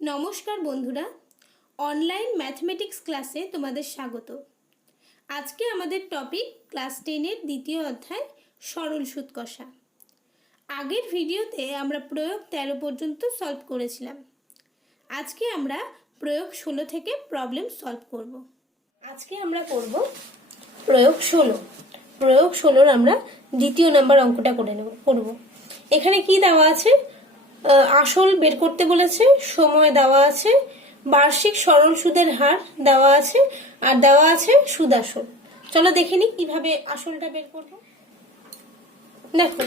নমস্কার বন্ধুরা, online mathematics ক্লাসে তোমাদের স্বাগত। আজকে আমাদের টপিক ক্লাস 10-এর দ্বিতীয় অধ্যায় সরল সুদ কষা। আগের ভিডিওতে আমরা প্রয়োগ 13 পর্যন্ত সলভ করেছিলাম। আজকে আমরা প্রয়োগ 16 থেকে প্রবলেম সলভ করব। আজকে আমরা করব প্রয়োগ 16। প্রয়োগ 16-র আমরা দ্বিতীয় নাম্বার অঙ্কটা করব। এখানে কি দেওয়া আছে? আসল বের করতে বলেছে, সময় দেওয়া আছে, বার্ষিক সরল সুদের হার দেওয়া আছে, আর দেওয়া আছে সুদ আসল। চলো দেখে নিই কিভাবে আসলটা বের করব। দেখো,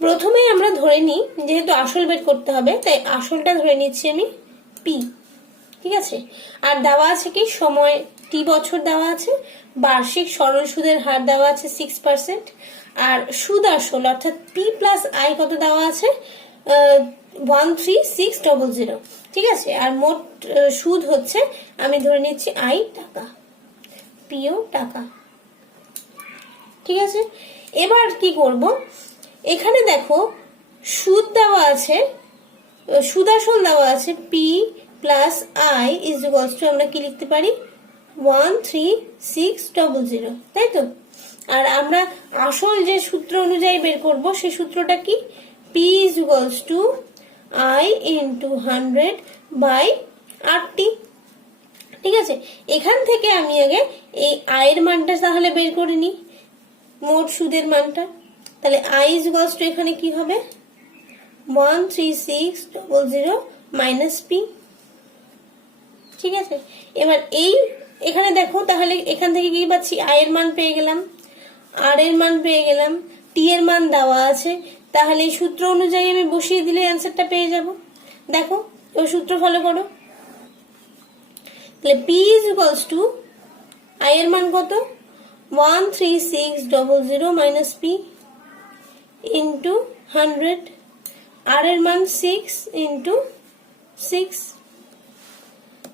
প্রথমে আমরা ধরে নিই, যেহেতু আসল বের করতে হবে তাই আসলটা ধরে নিচ্ছি আমি পি। ঠিক আছে, আর দেওয়া আছে কি? সময় টি বছর দেওয়া আছে, বার্ষিক সরল সুদের হার দেওয়া আছে 6%, আর সুদ আসল অর্থাৎ পি প্লাস আই কত দেওয়া আছে? 13600। ঠিক আছে, আর মোট সুদ হচ্ছে, আমি ধরে নিচ্ছি আই টাকা, পিও টাকা। ঠিক আছে, এবার কি করব? এখানে দেখো সুদ দেওয়া আছে, সুদ আসল দেওয়া আছে P plus I is equals to, আমরা কি লিখতে পারি? 13600, তাই তো? আর আমরা আসল যে সূত্র অনুযায়ী বের করব সেই সূত্রটা কি? P is equals to I into 100 by RT। ঠিক আছে, এখান থেকে আমি আগে এই I এর মানটা তাহলে বের করে নিই, মোট সুদের মানটা। তাহলে I is equals to এখানে কি হবে? 13600 minus P। ঠিক আছে, এবার এখানে দেখো, তাহলে এখান থেকে কি পাচ্ছি? I এর মান পেয়ে গেলাম, R এর মান পেয়ে গেলাম, T এর মান দেওয়া আছে। তাহলে এই সূত্র অনুযায়ী আমি বসিয়ে দিলে অ্যান্সারটা পেয়ে যাব। দেখো, ওই সূত্র ফলো করো। তাহলে P is equals to I এর মান কত? 13600 minus P into 100, R এর মান 6 into 6।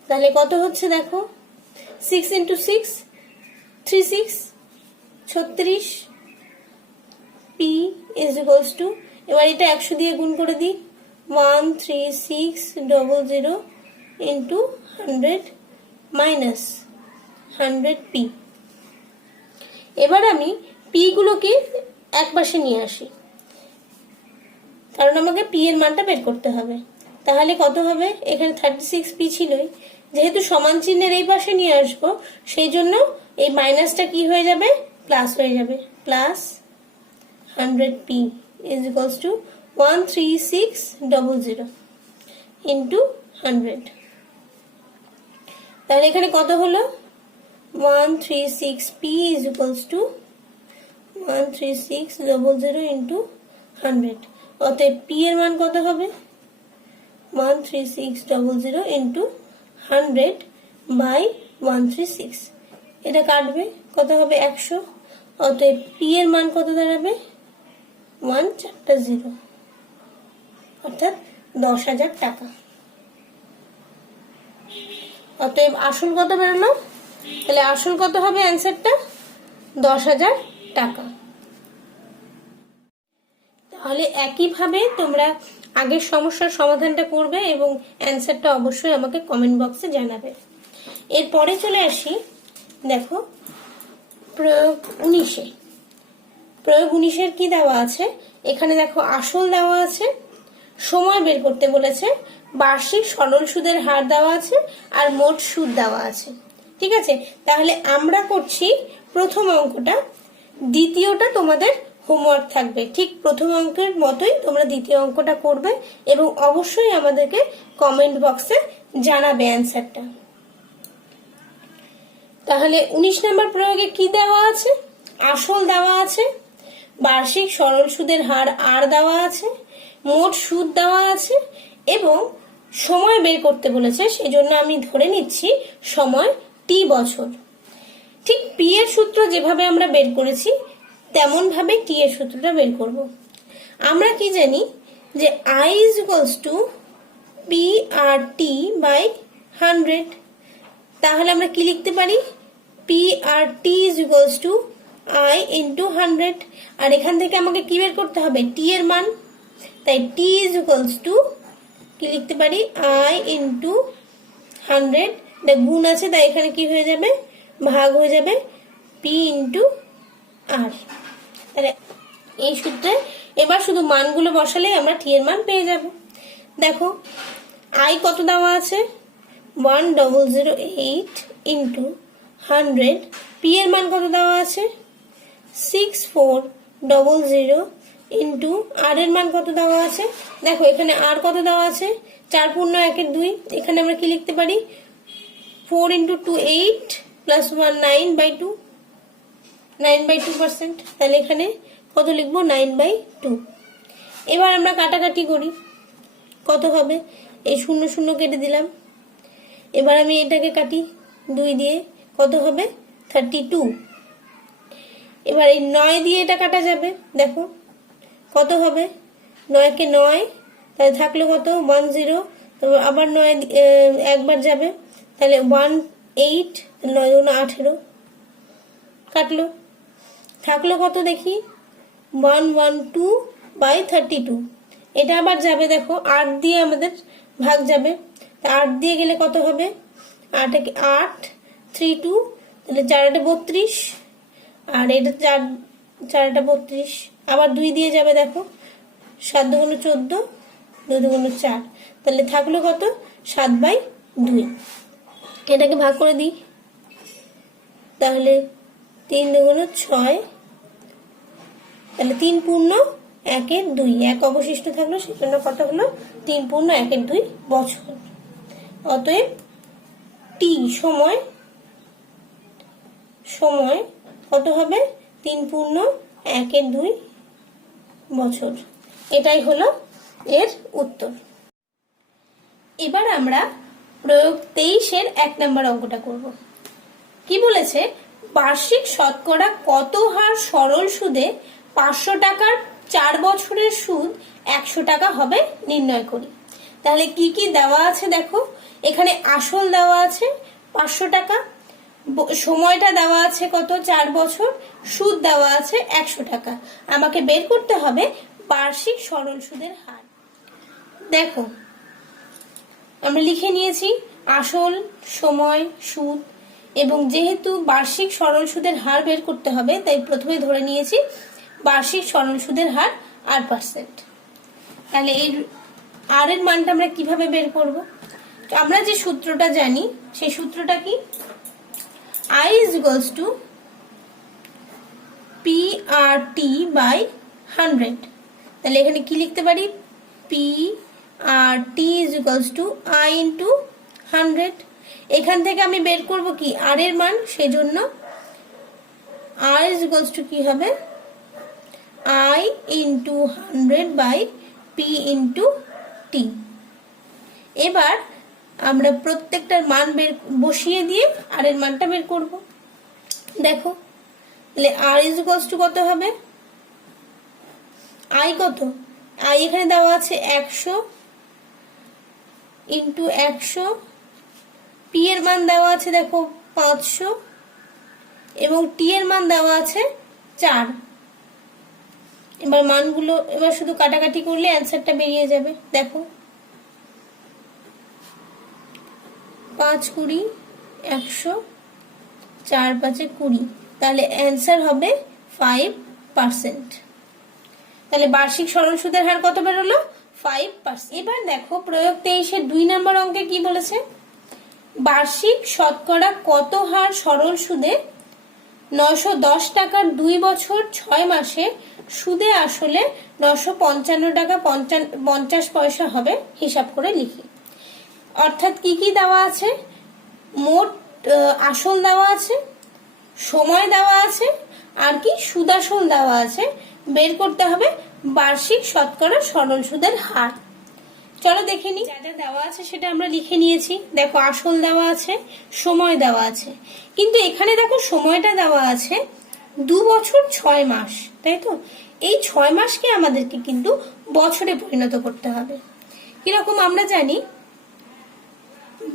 তাহলে কত হচ্ছে দেখো? 6 into 6 36, 36। P is equals to, এবার এটা 100 দিয়ে গুণ করে দিই, 13600 into 100 minus 100 P। এবার আমি P গুলোকে এক পাশে নিয়ে আসি, কারণ আমাকে P এর মানটা বের করতে হবে। তাহলে কত হবে? এখানে 36 P ছিলই, যেহেতু সমান চিহ্নের এই পাশে নিয়ে আসবো, সেই জন্য এই মাইনাসটা কি হয়ে যাবে? প্লাস হয়ে যাবে, plus 100P is equals to 13600 into 100। তাহলে এখানে কত হলো? 136P is equals to 13600 into 100। অতএব P এর মান কত হবে? 13600 into 100 by 136। এটা কাটবে, কত হবে? 100। অতএব P এর মান কত দাঁড়াবে? 140, অর্থাৎ 10,000 টাকা। অতএব আসল কত বেরোলো? তাহলে আসল কত হবে অ্যান্সারটা? 10,000 টাকা। তাহলে একইভাবে তোমরা আগের সমস্যার সমাধানটা করবে এবং অ্যান্সারটা অবশ্যই আমাকে কমেন্ট বক্সে জানাবে। এরপরে চলে আসি, দেখো প্রয়োগ 19-এ। প্রয়োগ 19-এর কি দেওয়া আছে? এখানে দেখো আসল দেওয়া আছে, সময় বের করতে বলেছে, বার্ষিক সরল সুদের হার দেওয়া আছে, আর মোট সুদ দেওয়া আছে। ঠিক আছে, তাহলে আমরা করছি প্রথম অঙ্কটা, দ্বিতীয়টা তোমাদের হোমওয়ার্ক থাকবে। ঠিক প্রথম অঙ্কের মতোই তোমরা দ্বিতীয় অঙ্কটা করবে এবং অবশ্যই আমাদেরকে কমেন্ট বক্সে জানাবে অ্যান্সারটা। তাহলে 19 নম্বর প্রয়োগে কি দেওয়া আছে? আসল দেওয়া আছে, বার্ষিক সরল সুদের হার আর দেওয়া আছে, মোট সুদ দেওয়া আছে এবং সময় বের করতে বলেছে, সেই জন্য আমি ধরে নিচ্ছি সময় টি বছর। ঠিক পি এর সূত্র যেভাবে আমরা বের করেছি তেমন ভাবে টি এর সূত্রটা বের করব। আমরা কি জানি যে I is equals to PRT by 100। তাহলে আমরা কি লিখতে পারি? PRT is equals to I into 100। আর এখান থেকে আমাকে কি বের করতে হবে? টি এর মান। তাই T is equals to কি লিখতে পারি, আই ইন্টু 100, গুণ আছে তাই এখানে কি হয়ে যাবে, ভাগ হয়ে যাবে পি ইন্টু আর। তাহলে এই সূত্রে এবার শুধু মানগুলো বসালে আমরা টি এর মান পেয়ে যাব। দেখো আই কত দেওয়া আছে, 1008 ইন্টু 100, পি এর মান কত দেওয়া আছে 6400 ইন্টু আর এর মান কত দেওয়া আছে, দেখো এখানে আর কত দেওয়া আছে 4 পূর্ণ 1 2, এখানে আমরা কি লিখতে পারি 4 ইন্টু 2 8 প্লাস 1 9/2, 9/2%, তাহলে এখানে কত লিখবো 9/2। এবার আমরা কাটাকাটি করি, কত হবে, এই 0 0 কেটে দিলাম। এবার আমি এটাকে কাটি 2 দিয়ে, কত হবে 32। এবার এই 9 দিয়ে এটা কাটা যাবে, দেখো কত হবে 9 কে 9, তাহলে থাকলো কত 10, তো আবার 9 একবার যাবে, তাহলে 18, 9 গুণ 18 কাটলো, থাকলো কত দেখি 112/32। এটা আবার যাবে, দেখো 8 দিয়ে আমাদের ভাগ যাবে, 8 দিয়ে গেলে কত হবে 8 8 3 2, তাহলে 4 32, আর এটা 4 4 32, আবার 2 দিয়ে যাবে, দেখো 7 2 14, 2 2 4, তাহলে থাকলো কত 7/2। এটাকে ভাগ করে দিই, তাহলে 3 2 6, তাহলে 3 পূর্ণ 1 2, 1 অবশিষ্ট থাকলো, সেজন্য কত হলো 3 পূর্ণ 1 2 বছর। অতএব টি সময় কত হবে 3 পূর্ণ 1 2 বছর। এটাই হলো এর উত্তর। এবার আমরা প্রয়োগ 23-এর 1 নম্বর অঙ্কটা করব। কি বলেছে, বার্ষিক শতকরা কত হার সরল সুদে 500 টাকার 4 বছরের সুদ 100 টাকা হবে নির্ণয় করি। তাহলে কি কি দেওয়া আছে দেখো, এখানে আসল দেওয়া আছে 500 টাকা, সময়টা দেওয়া আছে কত 4 বছর, সুদ দেওয়া আছে 100 টাকা। আমাকে বের করতে হবে বার্ষিক সরল সুদের হার। দেখো আমরা লিখে নিয়েছি আসল, সময়, সুদ, এবং যেহেতু বার্ষিক সরল সুদের হার বের করতে হবে তাই প্রথমে ধরে নিয়েছি বার্ষিক সরল সুদের হার 8%। তাহলে এই আর এর মানটা আমরা কিভাবে বের করব, আমরা যে সূত্রটা জানি সেই সূত্রটা কি, I is equals to PRT/100। তাহলে এখানে কি লিখতে পারি, PRT is equals to I into 100। এখান থেকে আমি বের করব কি আর এর মান, সেজন্য R is equals to কি হবে I into 100/P into T। এবার আমরা প্রত্যেকটার মান বসিয়ে দিয়ে আর এর মানটা বের করব। দেখো তাহলে R is equals to কত হবে, I কত, I এখানে দেওয়া আছে 100 ইন্টু 100, P এর মান দেওয়া আছে দেখো 500, এবং T এর মান দেওয়া আছে 4। এবার মানগুলো এবার শুধু কাটাকাটি করলে অ্যান্সারটা বেরিয়ে যাবে। দেখো 5 20 100, 4 5 20, তাহলে অ্যান্সার হবে 5%। তাহলে বার্ষিক সরল সুদের হার কত বেরোলো 5%। এবার দেখো প্রয়োগ 23-এর 2 নম্বর অঙ্কে কি বলেছে, বার্ষিক শতকরা কত হার সরল সুদে 910 টাকার 2 বছর 6 মাসে সুদে আসলে 955 টাকা 50 পয়সা হবে হিসাব করে লিখি। অর্থাৎ কি কি দেওয়া আছে, মোট আসল দেওয়া আছে, সময় দেওয়া আছে, আর কি সুদ আসল দেওয়া আছে। বের করতে হবে বার্ষিক শতকরা সরল সুদের হার। চলো দেখে নিই, যা যা দেওয়া আছে সেটা আমরা লিখে নিয়েছি। দেখো আসল দেওয়া আছে, সময় দেওয়া আছে, কিন্তু এখানে দেখো সময়টা দেওয়া আছে 2 বছর 6 মাস, তাই তো। এই 6 মাসকে আমাদেরকে কিন্তু বছরে পরিণত করতে হবে। কিরকম আমরা জানি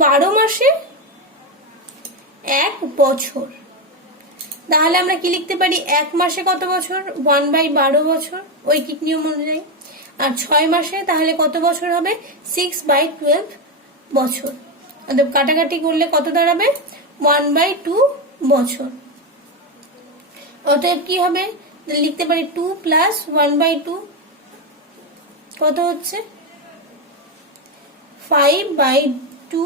12 মাসে 1 বছর, তাহলে আমরা কি লিখতে পারি 1 মাসে কত বছর 1/12 বছর ঐকিক নিয়ম অনুযায়ী। আর 6 মাসে তাহলে কত বছর হবে? 6/12 বছর। অর্থাৎ কাটাকাটি করলে কত দাঁড়াবে? 1/2 বছর। অতএব কি হবে? লিখতে পারি 2 + 1/2 কত হচ্ছে? 5/2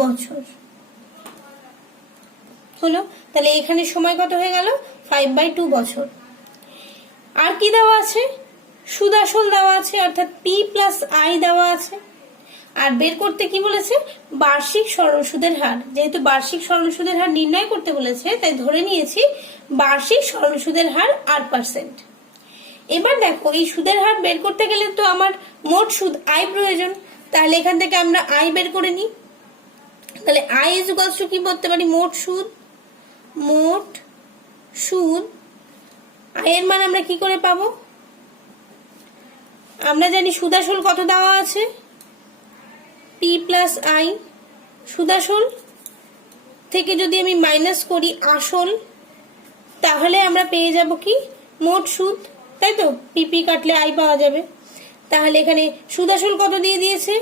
বছর হলো। তাহলে এখানে সময় কত হয়ে গেল? 5/2 বছর। আর কি দেওয়া আছে? সুদ আসল দেওয়া আছে, অর্থাৎ P + I দেওয়া আছে। আর বের করতে কি বলেছে? বার্ষিক সরল সুদের হার। যেহেতু বার্ষিক সরল সুদের হার নির্ণয় করতে বলেছে, তাই ধরে নিয়েছি বার্ষিক সরল সুদের হার 8%। এবার দেখো, এই সুদের হার বের করতে গেলে তো আমার মোট সুদ আয় প্রয়োজন। তাহলে এখান থেকে আমরা আয় বের করে নিই। তাহলে আয় ইকুয়ালস টু কি বলতে পারি? মোট সুদ। মোট সুদ, আয়ের মান আমরা কি করে পাবো? আমরা জানি সুদ আসল কত দেওয়া আছে? P + I। সুদ আসল থেকে যদি আমি মাইনাস করি আসল, তাহলে আমরা পেয়ে যাব কি? মোট সুদ, তাই তো? PP কাটলে I পাওয়া যাবে। তাহলে এখানে সুদ আসল কত দিয়ে দিয়েছে?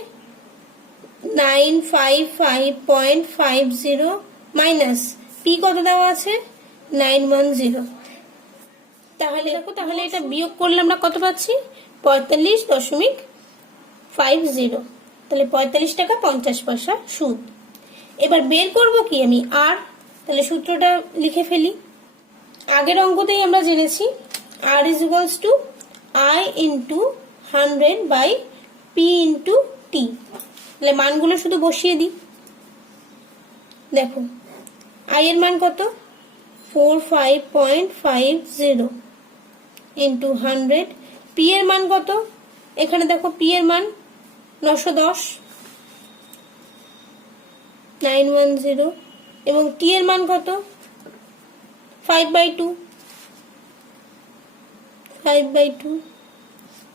955.50 মাইনাস P কত দেওয়া আছে? 910। তাহলে দেখো, তাহলে এটা বিয়োগ করলে আমরা কত পাচ্ছি? 45.50। তাহলে 45 টাকা 50 পয়সা সুদ। এবার বের করব কি আমি? আর। তাহলে সূত্রটা লিখে ফেলি। আগের অঙ্কতেই আমরা জেনেছি R equals to I into 100/P into T। তাহলে মানগুলো শুধু বসিয়ে দিই। দেখো, I এর মান কত? 45.50 ইন্টু 100। P এর মান কত? এখানে দেখো, P এর মান 910, 910। এবং T এর মান কত? 5/2।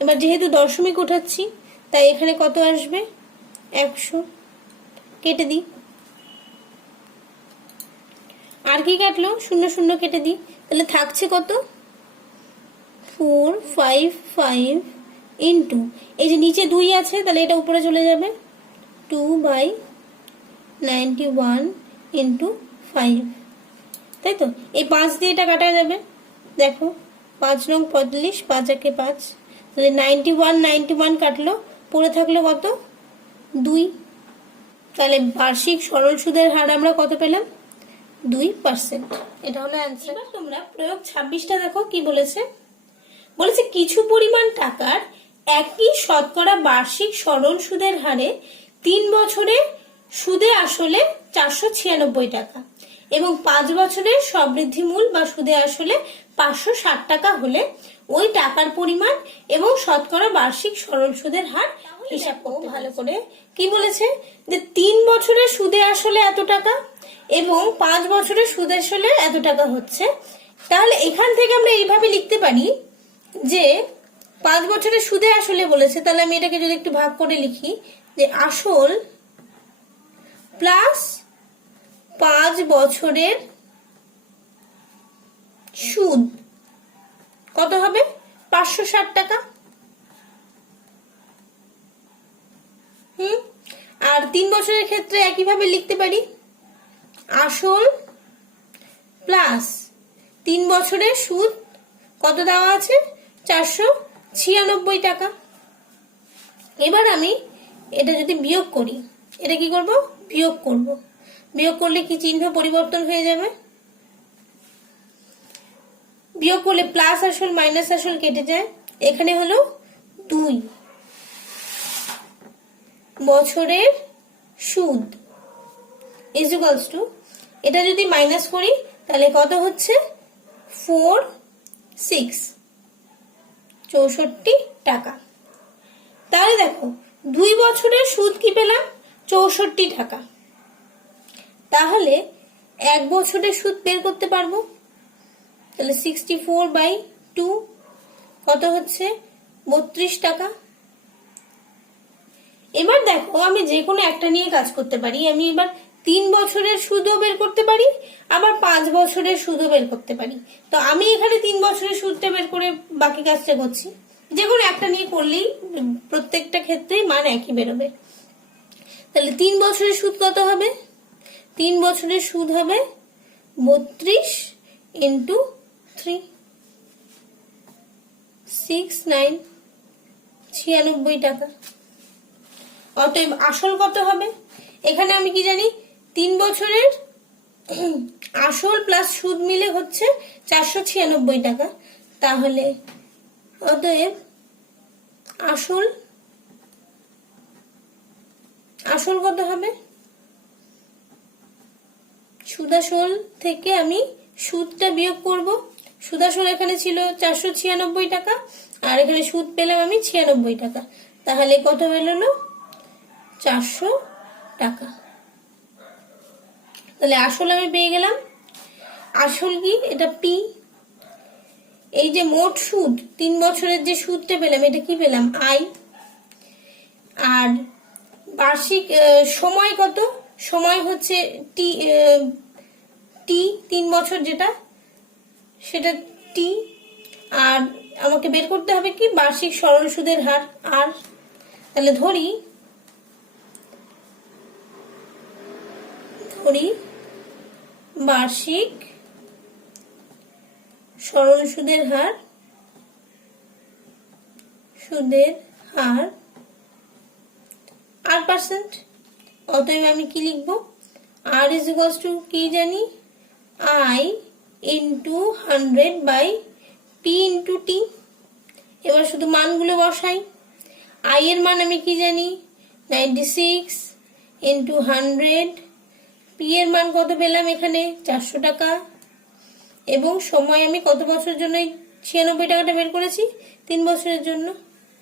এবার যেহেতু দশমিক উঠাচ্ছি, তাই এখানে কত আসবে? 100। কেটে দিই। আর কি কাটলো? 0 0 কেটে দিই। তাহলে থাকছে কত? 455 ইন্টু, এই যে নিচে 2 আছে, তাহলে এটা উপরে চলে যাবে, 2/91 ইন্টু 5। তাই তো? এই 5 দিয়ে এটা কাটা যাবে। দেখো, 5 নং 45, 5 একে 5। তাহলে 91 কাটলো, পড়ে থাকলো কত? 2। তাহলে বার্ষিক সরল সুদের হার আমরা কত পেলাম? 2%। এটা হলো অ্যান্সার। এবার তোমরা প্রয়োগ 26টা দেখো কি বলেছে। বলেছে কিছু পরিমাণ টাকার একই শতকরা বার্ষিক সরল সুদের হারে 3 বছরে সুদে আসলে 496 টাকা এবং 5 বছরের সবৃদ্ধি মূল বা সুদে আসলে 560 টাকা হলে ওই টাকার পরিমাণ এবং শতকরা বার্ষিক সরল সুদের হার হিসাব করতে। ভালো করে কি বলেছে? যে 3 বছরের সুদে আসলে এত টাকা এবং 5 বছরের সুদে আসলে এত টাকা হচ্ছে। তাহলে এখান থেকে আমরা এইভাবে লিখতে পারি যে 5 বছরের সুদে আসলে বলেছে, তাহলে আমি এটাকে যদি একটু ভাগ করে লিখি, যে আসল প্লাস 5 বছরের সুদ কত হবে? 560 টাকা। আর 3 বছরের ক্ষেত্রে একইভাবে লিখতে পারি, আসল প্লাস 3 বছরের সুদ কত দেওয়া আছে? 496 টাকা। এবার আমি এটা যদি বিয়োগ করি, এটা কি করব? বিয়োগ করব। বিয়োগ করলে কি চিহ্ন পরিবর্তন হয়ে যাবে? বিয়োগ করলে প্লাস আসল মাইনাস আসল কেটে যায়। এখানে হলো 2 বছরের সুদ ইকুয়ালস টু, এটা যদি মাইনাস করি তাহলে কত হচ্ছে? 64 টাকা। তাহলে দেখো, 2 বছরের সুদ কি পেলাম? 64 টাকা। তাহলে 1 বছরের সুদ বের করতে পারবো। তাহলে 64/2 কত হচ্ছে? 32 টাকা। এবার দেখো, আমি যে কোনো একটা নিয়ে কাজ করতে পারি। আমি এবার 3 বছরের সুদও বের করতে পারি, আবার 5 বছরের সুদও বের করতে পারি। তো আমি এখানে 3 বছরের সুদটা বের করে বাকি কাজটা করছি। যে কোনো একটা নিয়ে করলেই প্রত্যেকটা ক্ষেত্রেই মান একই বেরোবে। তাহলে 3 বছরের সুদ কত হবে? 3 বছরের সুদ হবে 32 ইন্টু 3, 96 টাকা। অতএব আসল কত হবে? এখানে আমি কি জানি, 3 বছরের আসল প্লাস সুদ মিলে হচ্ছে 496 টাকা। তাহলে অতএব আসল কত হবে? সুদাসল থেকে আমি সুদটা বিয়োগ করব। সুদাসল এখানে ছিল 496 টাকা, আর এখানে সুদ পেলাম আমি 96 টাকা। তাহলে কত বেরোলো? 400 টাকা। তাহলে আসল আমি পেয়ে গেলাম। আসল কি? এটা পি। এই যে মোট সুদ, 3 বছরের যে সুদটা পেলাম, এটা কি পেলাম? আই। আর বার্ষিক সময় কত? সময় হচ্ছে টি, 3 বছর যেটা, সেটা টি। আর আমাকে বের করতে হবে কি? বার্ষিক সরল সুদের হার, আর। তাহলে ধরি বার্ষিক সরল সুদের হার R%। অতএব আমি কি লিখব? R ইজ ইকুয়ালস টু কি জানি? I into 100 by P into T. এবার শুধু মানগুলো বসাই। I এর মান আমি কি জানি? 96 ইন্টু 100। P এর মান কত পেলাম এখানে? 400 টাকা। এবং সময় আমি কত বছরের জন্য 96 টাকাটা বের করেছি? 3 বছরের জন্য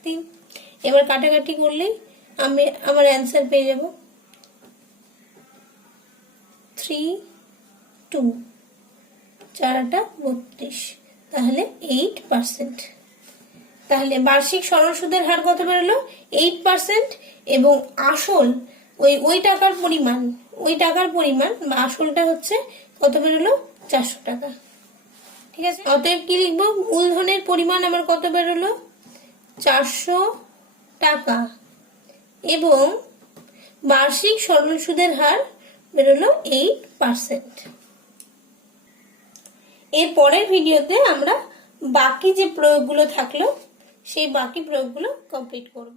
3। এবার কাটাকাটি করলেই আমি আমার অ্যান্সার পেয়ে যাব 3, 2, 4×8 = 32। তাহলে 8%। তাহলে বার্ষিক সরল সুদের হার কত বেরোলো? 8%। এবং আসল ওই টাকার পরিমাণ বা আসলটা হচ্ছে কত বেরোলো? 400 টাকা। ঠিক আছে, অতএব কি লিখবো? মূলধনের পরিমাণ আমার কত বেরোলো? 400 টাকা। এবং বার্ষিক সরল সুদের হার বেরোলো 8%। এর পরের ভিডিওতে আমরা বাকি যে প্রয়োগগুলো থাকলো সেই বাকি প্রয়োগগুলো কমপ্লিট করব।